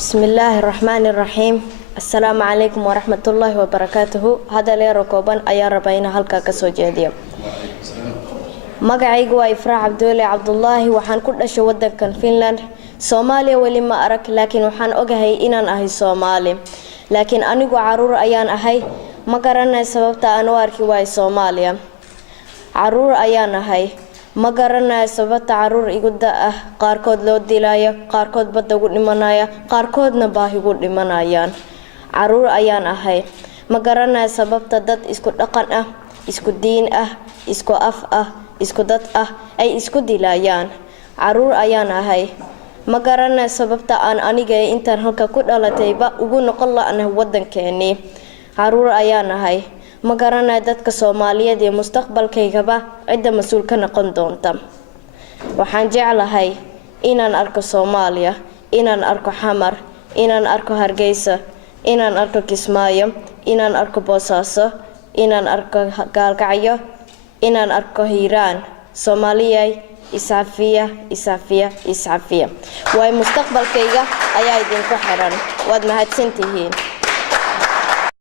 بسم الله الرحمن الرحيم. السلام عليكم ورحمة الله وبركاته. هذا لي ركوبان أيا ربعين هلكا كسوجيديا. مقعيق وإفراح عبدولي عبد الله وحان كل شو ودن كان فنلند سوماليا ولي ما أرك لكن وحان أجهي إنان أهي سومالي لكن أنيقو عرور أيان أهي ما قررنا سببتا أنواركي واي سوماليا عرور أيان أهي ma garanayo sababta caruur igu da qaarkood loo dilaayo qaarkood badda ugu dhimanaya qaarkoodna baahi ugu dhimanayaan caruur ayaan ahay ma garanayo sababta dad isku dhaqan ah isku diin ah isku af ah isku dad ah ay isku dilayaan caruur ayaan ahay ma garanayo sababta aan aniga intaan halka ku dhalatayba ugu noqon laanahay wadankeeni caruur ayaan ahay ma garanayo dadka Soomaaliyeed ee mustaqbalkaygaba cida mas'uul ka noqon doonta waxaan jeclahay inaan arko Soomaaliya inaan arko Xamar inaan arko Hargeysa inaan arko Kismaayo inaan arko Boosaaso inaan arko Gaalkacyo inaan arko Hiiraan Soomaaliya isaafiya way mustaqbalkayga ayaa idinku xiran waad mahadsantihiin